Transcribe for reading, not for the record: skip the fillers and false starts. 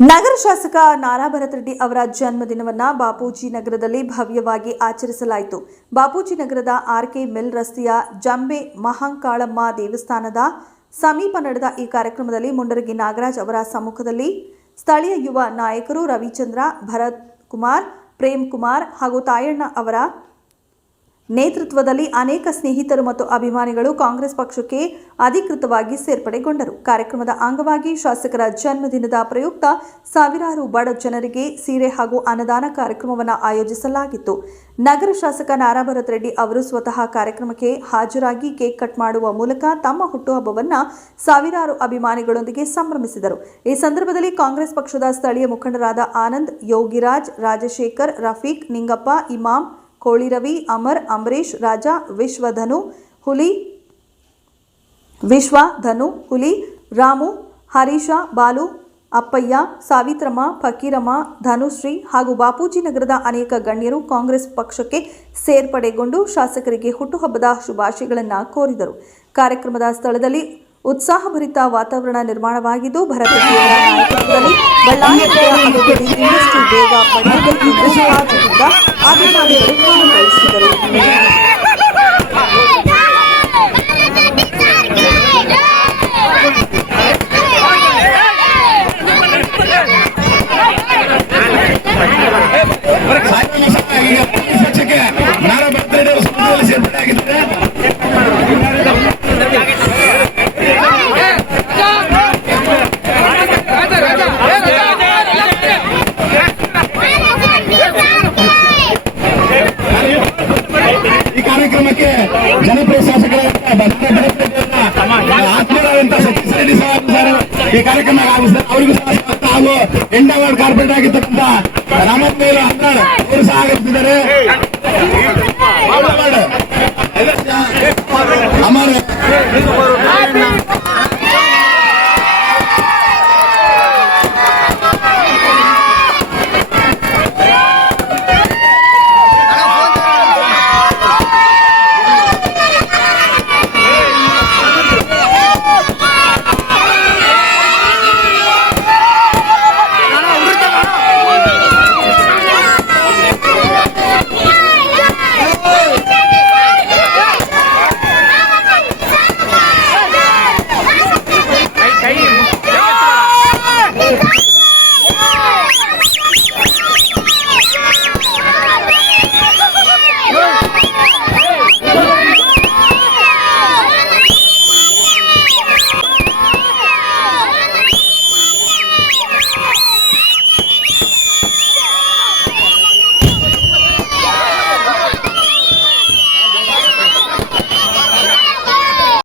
ನಗರ ಶಾಸಕ ನಾರಾ ಭರತ್ ರೆಡ್ಡಿ ಅವರ ಜನ್ಮದಿನವನ್ನು ಬಾಪೂಜಿ ನಗರದಲ್ಲಿ ಭವ್ಯವಾಗಿ ಆಚರಿಸಲಾಯಿತು. ಬಾಪೂಜಿ ನಗರದ ಆರ್ಕೆ ಮಿಲ್ ರಸ್ತೆಯ ಜಂಬೆ ಮಹಾಂಕಾಳಮ್ಮ ದೇವಸ್ಥಾನದ ಸಮೀಪ ನಡೆದ ಈ ಕಾರ್ಯಕ್ರಮದಲ್ಲಿ ಮುಂಡರಗಿ ನಾಗರಾಜ್ ಅವರ ಸಮ್ಮುಖದಲ್ಲಿ ಸ್ಥಳೀಯ ಯುವ ನಾಯಕರು ರವಿಚಂದ್ರ, ಭರತ್ ಕುಮಾರ್, ಪ್ರೇಮ್ ಕುಮಾರ್ ಹಾಗೂ ತಾಯಣ್ಣ ಅವರ ನೇತೃತ್ವದಲ್ಲಿ ಅನೇಕ ಸ್ನೇಹಿತರು ಮತ್ತು ಅಭಿಮಾನಿಗಳು ಕಾಂಗ್ರೆಸ್ ಪಕ್ಷಕ್ಕೆ ಅಧಿಕೃತವಾಗಿ ಸೇರ್ಪಡೆಗೊಂಡರು. ಕಾರ್ಯಕ್ರಮದ ಅಂಗವಾಗಿ ಶಾಸಕರ ಜನ್ಮದಿನದ ಪ್ರಯುಕ್ತ ಸಾವಿರಾರು ಬಡ ಜನರಿಗೆ ಸೀರೆ ಹಾಗೂ ಅನ್ನದಾನ ಕಾರ್ಯಕ್ರಮವನ್ನು ಆಯೋಜಿಸಲಾಗಿತ್ತು. ನಗರ ಶಾಸಕ ನಾರಾ ಭರತ್ ರೆಡ್ಡಿ ಅವರು ಸ್ವತಃ ಕಾರ್ಯಕ್ರಮಕ್ಕೆ ಹಾಜರಾಗಿ ಕೇಕ್ ಕಟ್ ಮಾಡುವ ಮೂಲಕ ತಮ್ಮ ಹುಟ್ಟುಹಬ್ಬವನ್ನು ಸಾವಿರಾರು ಅಭಿಮಾನಿಗಳೊಂದಿಗೆ ಸಂಭ್ರಮಿಸಿದರು. ಈ ಸಂದರ್ಭದಲ್ಲಿ ಕಾಂಗ್ರೆಸ್ ಪಕ್ಷದ ಸ್ಥಳೀಯ ಮುಖಂಡರಾದ ಆನಂದ್, ಯೋಗಿರಾಜ್, ರಾಜಶೇಖರ್, ರಫೀಕ್, ನಿಂಗಪ್ಪ, ಇಮಾಮ್, ಕೋಳಿರವಿ, ಅಮರ್, ಅಂಬರೀಶ್, ರಾಜಾ, ವಿಶ್ವಧನು ಹುಲಿ, ರಾಮು, ಹರೀಶ, ಬಾಲು, ಅಪ್ಪಯ್ಯ, ಸಾವಿತ್ರಮ್ಮ, ಫಕೀರಮ್ಮ, ಧನುಶ್ರೀ ಹಾಗೂ ಬಾಪೂಜಿ ನಗರದ ಅನೇಕ ಗಣ್ಯರು ಕಾಂಗ್ರೆಸ್ ಪಕ್ಷಕ್ಕೆ ಸೇರ್ಪಡೆಗೊಂಡು ಶಾಸಕರಿಗೆ ಹುಟ್ಟುಹಬ್ಬದ ಶುಭಾಶಯಗಳನ್ನು ಕೋರಿದರು. ಕಾರ್ಯಕ್ರಮದ ಸ್ಥಳದಲ್ಲಿ ಉತ್ಸಾಹಭರಿತ ವಾತಾವರಣ ನಿರ್ಮಾಣವಾಗಿದ್ದು, ಭರತ್ ರೆಡ್ಡಿಯವರ ನಾಯಕತ್ವದಲ್ಲಿ ಬಳ್ಳಾರಿ ಅಭಿವೃದ್ಧಿ ಇನ್ನಷ್ಟು ಬೇಗ ಪಡೆಯಬೇಕು ಎಂದು ಆತುರದಿಂದ ಅಭಿಮಾನಿಗಳು ಭಾಗವಹಿಸಿದರು. ಕಾರ್ಯಕ್ರಮಕ್ಕೆ ಜನಪ್ರಿಯ ಶಾಸಕರಾದಂತಹ ಆತ್ಮೀಯರಾದಂತಹ ಸತೀಶ್ ರೆಡ್ಡಿ ಸರ್ ಈ ಕಾರ್ಯಕ್ರಮ ಅವರಿಗೂ ಸಹ ಹಾಗೂ ಎಂಡ ವಾರ್ಡ್ ಕಾರ್ಪೊರೇಟ್ ಆಗಿರ್ತಕ್ಕಂಥ ರಾಮಪ್ಪಯ್ಯ ಅಂದ್ರಾಳ್ ಅವರು ಸಹ ಆಗಮಿಸಿದ್ದಾರೆ. ಅಮರ್